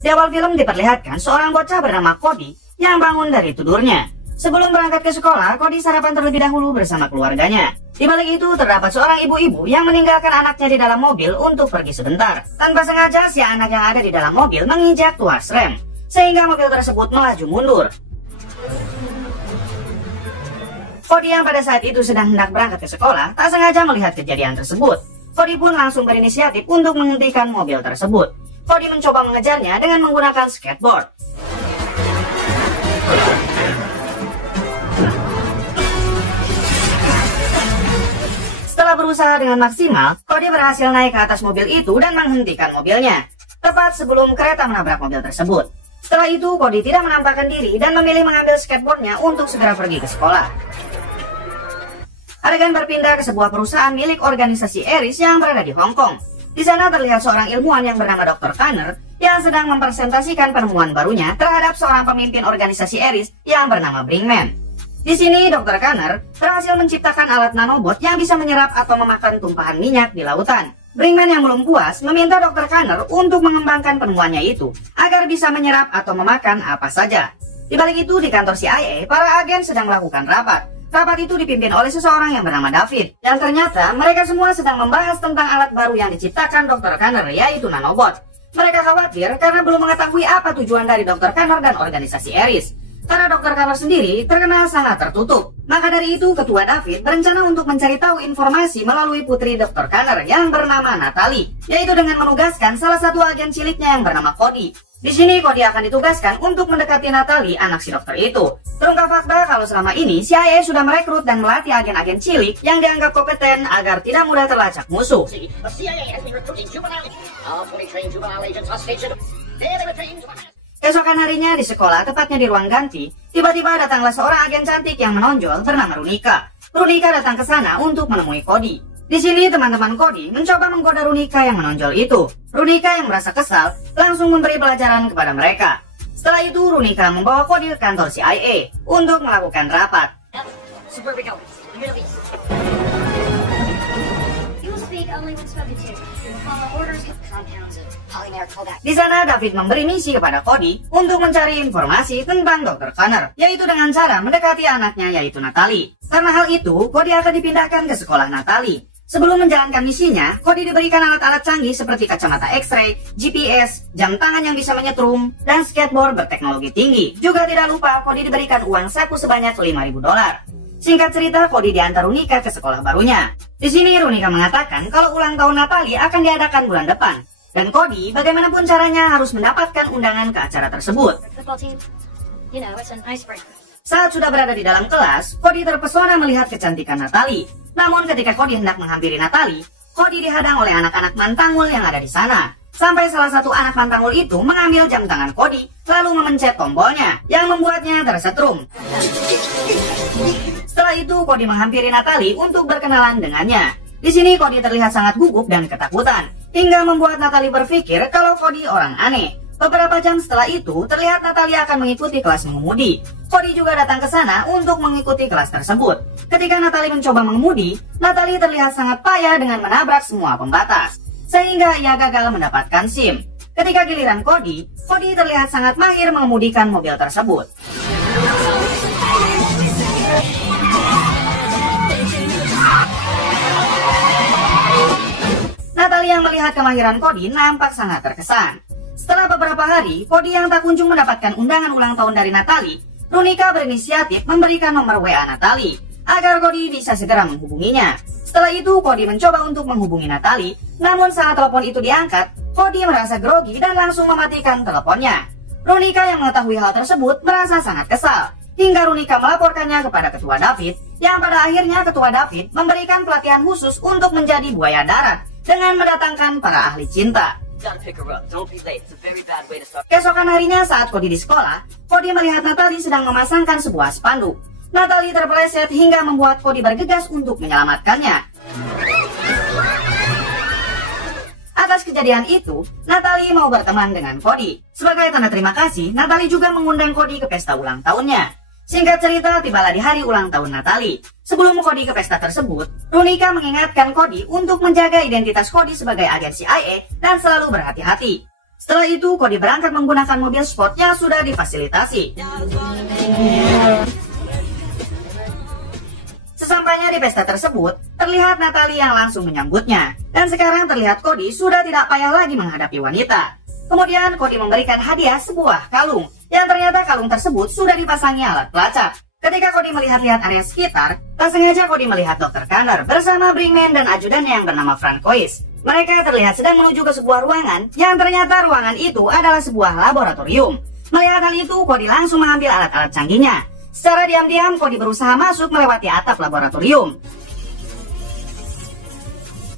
Di awal film diperlihatkan seorang bocah bernama Cody yang bangun dari tidurnya. Sebelum berangkat ke sekolah, Cody sarapan terlebih dahulu bersama keluarganya. Di balik itu terdapat seorang ibu-ibu yang meninggalkan anaknya di dalam mobil untuk pergi sebentar. Tanpa sengaja si anak yang ada di dalam mobil menginjak tuas rem, sehingga mobil tersebut melaju mundur. Cody yang pada saat itu sedang hendak berangkat ke sekolah tak sengaja melihat kejadian tersebut. Cody pun langsung berinisiatif untuk menghentikan mobil tersebut. Cody mencoba mengejarnya dengan menggunakan skateboard. Setelah berusaha dengan maksimal, Cody berhasil naik ke atas mobil itu dan menghentikan mobilnya, tepat sebelum kereta menabrak mobil tersebut. Setelah itu, Cody tidak menampakkan diri dan memilih mengambil skateboardnya untuk segera pergi ke sekolah. Adegan berpindah ke sebuah perusahaan milik organisasi Aries yang berada di Hong Kong. Di sana terlihat seorang ilmuwan yang bernama Dr. Connor yang sedang mempresentasikan penemuan barunya terhadap seorang pemimpin organisasi Aries yang bernama Brinkman. Di sini, Dr. Connor berhasil menciptakan alat nanobot yang bisa menyerap atau memakan tumpahan minyak di lautan. Brinkman yang belum puas meminta Dr. Connor untuk mengembangkan penemuannya itu agar bisa menyerap atau memakan apa saja. Di balik itu, di kantor CIA, para agen sedang melakukan rapat. Rapat itu dipimpin oleh seseorang yang bernama David. Dan ternyata mereka semua sedang membahas tentang alat baru yang diciptakan Dr. Connor, yaitu nanobot. Mereka khawatir karena belum mengetahui apa tujuan dari Dr. Connor dan organisasi Aries. Karena Dr. Connor sendiri terkenal sangat tertutup. Maka dari itu, Ketua David berencana untuk mencari tahu informasi melalui putri Dr. Connor yang bernama Natalie, yaitu dengan menugaskan salah satu agen ciliknya yang bernama Cody. Di sini Cody akan ditugaskan untuk mendekati Natalie, anak si dokter itu. Terungkap fakta kalau selama ini CIA sudah merekrut dan melatih agen-agen cilik yang dianggap kompeten agar tidak mudah terlacak musuh. Keesokan harinya di sekolah, tepatnya di ruang ganti, tiba-tiba datanglah seorang agen cantik yang menonjol bernama Runika. Runika datang ke sana untuk menemui Cody. Di sini teman-teman Cody mencoba menggoda Runika yang menonjol itu. Runika yang merasa kesal langsung memberi pelajaran kepada mereka. Setelah itu Runika membawa Cody ke kantor CIA untuk melakukan rapat. Di sana David memberi misi kepada Cody untuk mencari informasi tentang Dr. Connor, yaitu dengan cara mendekati anaknya yaitu Natalie. Karena hal itu, Cody akan dipindahkan ke sekolah Natalie. Sebelum menjalankan misinya, Cody diberikan alat-alat canggih seperti kacamata X-ray, GPS, jam tangan yang bisa menyetrum, dan skateboard berteknologi tinggi. Juga tidak lupa Cody diberikan uang saku sebanyak $5.000. Singkat cerita, Cody diantar Runika ke sekolah barunya. Di sini Runika mengatakan kalau ulang tahun Natalie akan diadakan bulan depan. Dan Cody bagaimanapun caranya harus mendapatkan undangan ke acara tersebut. Saat sudah berada di dalam kelas, Cody terpesona melihat kecantikan Natalie. Namun ketika Cody hendak menghampiri Natalie, Cody dihadang oleh anak-anak mantangul yang ada di sana. Sampai salah satu anak mantangul itu mengambil jam tangan Cody, lalu memencet tombolnya, yang membuatnya tersetrum. Setelah itu, Cody menghampiri Natalie untuk berkenalan dengannya. Di sini Cody terlihat sangat gugup dan ketakutan, hingga membuat Natalie berpikir kalau Cody orang aneh. Beberapa jam setelah itu, terlihat Natalie akan mengikuti kelas mengemudi. Cody juga datang ke sana untuk mengikuti kelas tersebut. Ketika Natalie mencoba mengemudi, Natalie terlihat sangat payah dengan menabrak semua pembatas, sehingga ia gagal mendapatkan SIM. Ketika giliran Cody terlihat sangat mahir mengemudikan mobil tersebut. Natalie yang melihat kemahiran Cody nampak sangat terkesan. Setelah beberapa hari, Cody yang tak kunjung mendapatkan undangan ulang tahun dari Natalie, Runika berinisiatif memberikan nomor WA Natalie agar Cody bisa segera menghubunginya. Setelah itu, Cody mencoba untuk menghubungi Natalie, namun saat telepon itu diangkat, Cody merasa grogi dan langsung mematikan teleponnya. Runika yang mengetahui hal tersebut merasa sangat kesal, hingga Runika melaporkannya kepada Ketua David, yang pada akhirnya Ketua David memberikan pelatihan khusus untuk menjadi buaya darat dengan mendatangkan para ahli cinta. Keesokan harinya saat Cody di sekolah, Cody melihat Natalie sedang memasangkan sebuah spanduk. Natalie terpeleset hingga membuat Cody bergegas untuk menyelamatkannya. Atas kejadian itu, Natalie mau berteman dengan Cody. Sebagai tanda terima kasih, Natalie juga mengundang Cody ke pesta ulang tahunnya. Singkat cerita, tibalah di hari ulang tahun Natalie. Sebelum Cody ke pesta tersebut, Runika mengingatkan Cody untuk menjaga identitas Cody sebagai agen CIA dan selalu berhati-hati. Setelah itu, Cody berangkat menggunakan mobil sport yang sudah difasilitasi. Sesampainya di pesta tersebut, terlihat Natalie yang langsung menyambutnya. Dan sekarang terlihat Cody sudah tidak payah lagi menghadapi wanita. Kemudian Cody memberikan hadiah sebuah kalung, yang ternyata kalung tersebut sudah dipasangi alat pelacak. Ketika Cody melihat-lihat area sekitar, tak sengaja Cody melihat Dr. Connor bersama Brinkman dan ajudannya yang bernama Francois. Mereka terlihat sedang menuju ke sebuah ruangan, yang ternyata ruangan itu adalah sebuah laboratorium. Melihat hal itu, Cody langsung mengambil alat-alat canggihnya. Secara diam-diam, Cody berusaha masuk melewati atap laboratorium.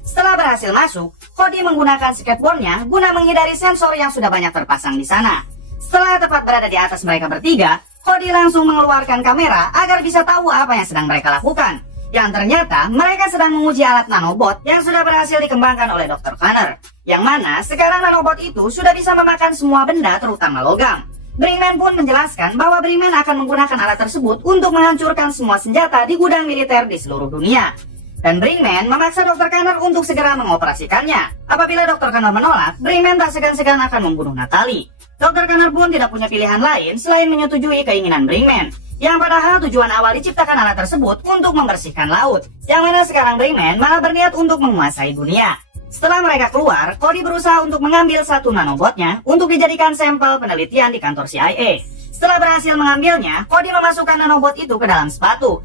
Setelah berhasil masuk, Cody menggunakan skateboardnya guna menghindari sensor yang sudah banyak terpasang di sana. Setelah tepat berada di atas mereka bertiga, Cody langsung mengeluarkan kamera agar bisa tahu apa yang sedang mereka lakukan. Yang ternyata mereka sedang menguji alat nanobot yang sudah berhasil dikembangkan oleh Dr. Connor. Yang mana sekarang nanobot itu sudah bisa memakan semua benda terutama logam. Brinkman pun menjelaskan bahwa Brinkman akan menggunakan alat tersebut untuk menghancurkan semua senjata di gudang militer di seluruh dunia. Dan Brinkman memaksa Dr. Connor untuk segera mengoperasikannya. Apabila Dr. Connor menolak, Brinkman tak segan-segan akan membunuh Natalie. Dr. Connor pun tidak punya pilihan lain selain menyetujui keinginan Brinkman. Yang padahal tujuan awal diciptakan alat tersebut untuk membersihkan laut. Yang mana sekarang Brinkman malah berniat untuk menguasai dunia. Setelah mereka keluar, Cody berusaha untuk mengambil satu nanobotnya untuk dijadikan sampel penelitian di kantor CIA. Setelah berhasil mengambilnya, Cody memasukkan nanobot itu ke dalam sepatu.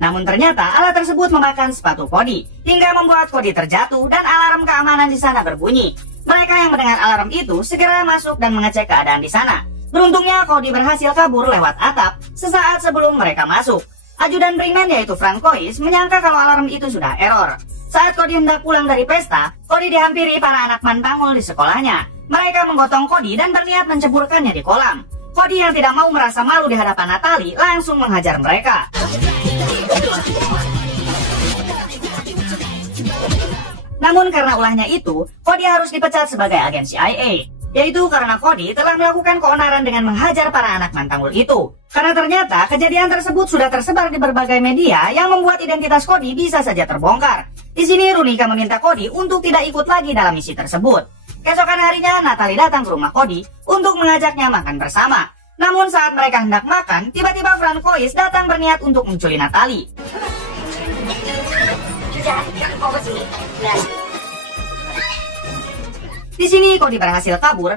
Namun ternyata alat tersebut memakan sepatu Cody, hingga membuat Cody terjatuh dan alarm keamanan di sana berbunyi. Mereka yang mendengar alarm itu segera masuk dan mengecek keadaan di sana. Beruntungnya Cody berhasil kabur lewat atap sesaat sebelum mereka masuk. Ajudan Brinkman yaitu Francois menyangka kalau alarm itu sudah error. Saat Cody hendak pulang dari pesta, Cody dihampiri para anak mantangul di sekolahnya. Mereka menggotong Cody dan berniat menceburkannya di kolam. Cody yang tidak mau merasa malu di hadapan Natalie langsung menghajar mereka. Namun karena ulahnya itu, Cody harus dipecat sebagai agen CIA. Yaitu karena Cody telah melakukan keonaran dengan menghajar para anak mantangul itu. Karena ternyata kejadian tersebut sudah tersebar di berbagai media yang membuat identitas Cody bisa saja terbongkar. Di sini Runika meminta Cody untuk tidak ikut lagi dalam misi tersebut. Keesokan harinya Natalie datang ke rumah Cody untuk mengajaknya makan bersama. Namun saat mereka hendak makan, tiba-tiba Francois datang berniat untuk mencuri Natalie. Di sini Cody berhasil kabur,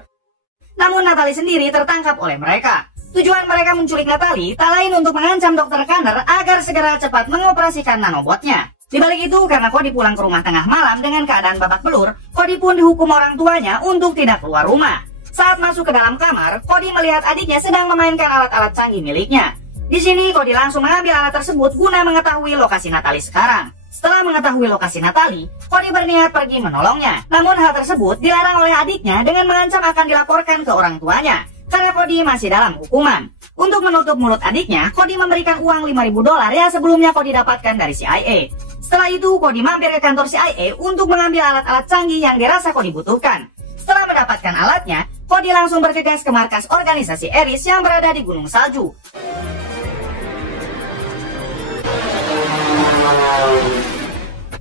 namun Natalie sendiri tertangkap oleh mereka. Tujuan mereka menculik Natalie tak lain untuk mengancam Dr. Connor agar segera cepat mengoperasikan nanobotnya. Di balik itu, karena Cody pulang ke rumah tengah malam dengan keadaan babak belur, Cody pun dihukum orang tuanya untuk tidak keluar rumah. Saat masuk ke dalam kamar, Cody melihat adiknya sedang memainkan alat-alat canggih miliknya. Di sini Cody langsung mengambil alat tersebut guna mengetahui lokasi Natalie sekarang. Setelah mengetahui lokasi Natalie, Cody berniat pergi menolongnya. Namun hal tersebut dilarang oleh adiknya dengan mengancam akan dilaporkan ke orang tuanya, karena Cody masih dalam hukuman. Untuk menutup mulut adiknya, Cody memberikan uang $5.000 yang sebelumnya Cody dapatkan dari CIA. Setelah itu, Cody mampir ke kantor CIA untuk mengambil alat-alat canggih yang dirasa Cody butuhkan. Setelah mendapatkan alatnya, Cody langsung bergegas ke markas organisasi Ares yang berada di Gunung Salju.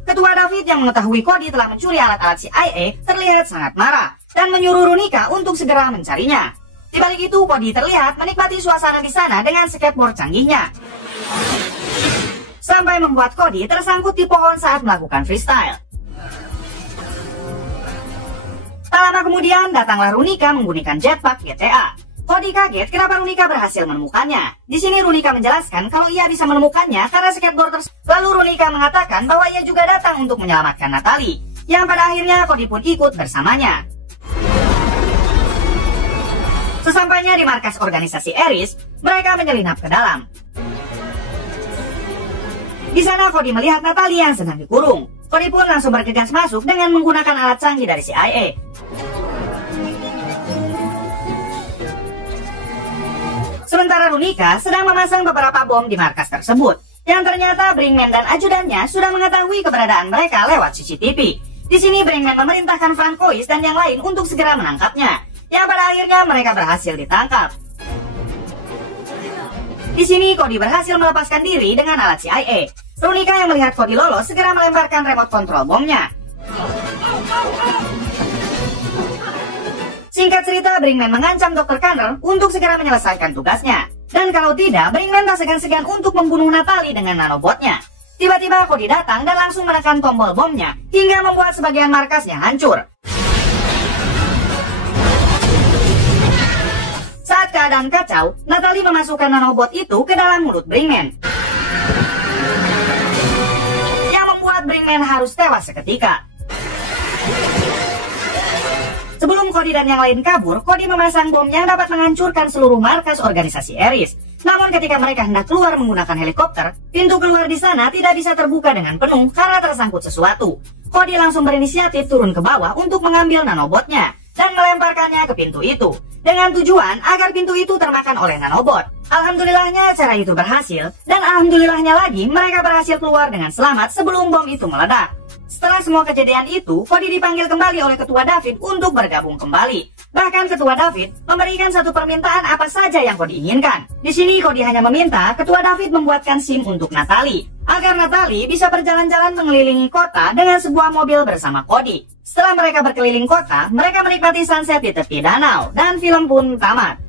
Ketua David yang mengetahui Cody telah mencuri alat-alat CIA terlihat sangat marah dan menyuruh Runika untuk segera mencarinya. Di balik itu, Cody terlihat menikmati suasana di sana dengan skateboard canggihnya. Sampai membuat Cody tersangkut di pohon saat melakukan freestyle. Tak lama kemudian, datanglah Runika menggunakan jetpack GTA. Cody kaget kenapa Runika berhasil menemukannya. Di sini Runika menjelaskan kalau ia bisa menemukannya karena skateboard tersebut. Lalu Runika mengatakan bahwa ia juga datang untuk menyelamatkan Natalie, yang pada akhirnya Cody pun ikut bersamanya. Sesampainya di markas organisasi Ares, mereka menyelinap ke dalam. Di sana Cody melihat Natalie yang sedang dikurung. Cody pun langsung bergegas masuk dengan menggunakan alat canggih dari CIA. Sementara Runika sedang memasang beberapa bom di markas tersebut, yang ternyata Brinkman dan ajudannya sudah mengetahui keberadaan mereka lewat CCTV. Di sini Brinkman memerintahkan Francois dan yang lain untuk segera menangkapnya, yang pada akhirnya mereka berhasil ditangkap. Di sini Cody berhasil melepaskan diri dengan alat CIA. Runika yang melihat Cody lolos segera melemparkan remote control bomnya. Singkat cerita, Brinkman mengancam Dr. Connor untuk segera menyelesaikan tugasnya. Dan kalau tidak, Brinkman tak segan-segan untuk membunuh Natalie dengan nanobotnya. Tiba-tiba Cody datang dan langsung menekan tombol bomnya, hingga membuat sebagian markasnya hancur. Saat keadaan kacau, Natalie memasukkan nanobot itu ke dalam mulut Brinkman, yang membuat Brinkman harus tewas seketika. Sebelum Cody dan yang lain kabur, Cody memasang bom yang dapat menghancurkan seluruh markas organisasi Ares. Namun ketika mereka hendak keluar menggunakan helikopter, pintu keluar di sana tidak bisa terbuka dengan penuh karena tersangkut sesuatu. Cody langsung berinisiatif turun ke bawah untuk mengambil nanobotnya dan melemparkannya ke pintu itu, dengan tujuan agar pintu itu termakan oleh nanobot. Alhamdulillahnya cara itu berhasil, dan alhamdulillahnya lagi mereka berhasil keluar dengan selamat sebelum bom itu meledak. Setelah semua kejadian itu, Cody dipanggil kembali oleh Ketua David untuk bergabung kembali. Bahkan Ketua David memberikan satu permintaan apa saja yang Cody inginkan. Di sini Cody hanya meminta Ketua David membuatkan SIM untuk Natalie, agar Natalie bisa berjalan-jalan mengelilingi kota dengan sebuah mobil bersama Cody. Setelah mereka berkeliling kota, mereka menikmati sunset di tepi danau, dan film pun tamat.